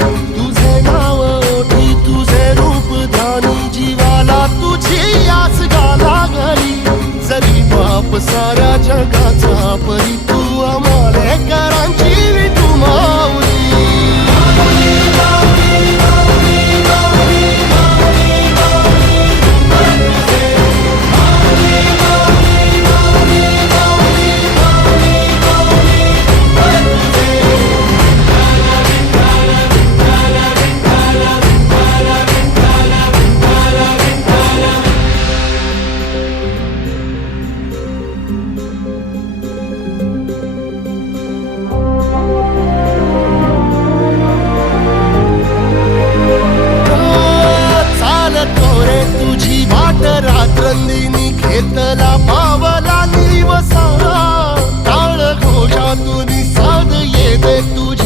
Thank you. virtude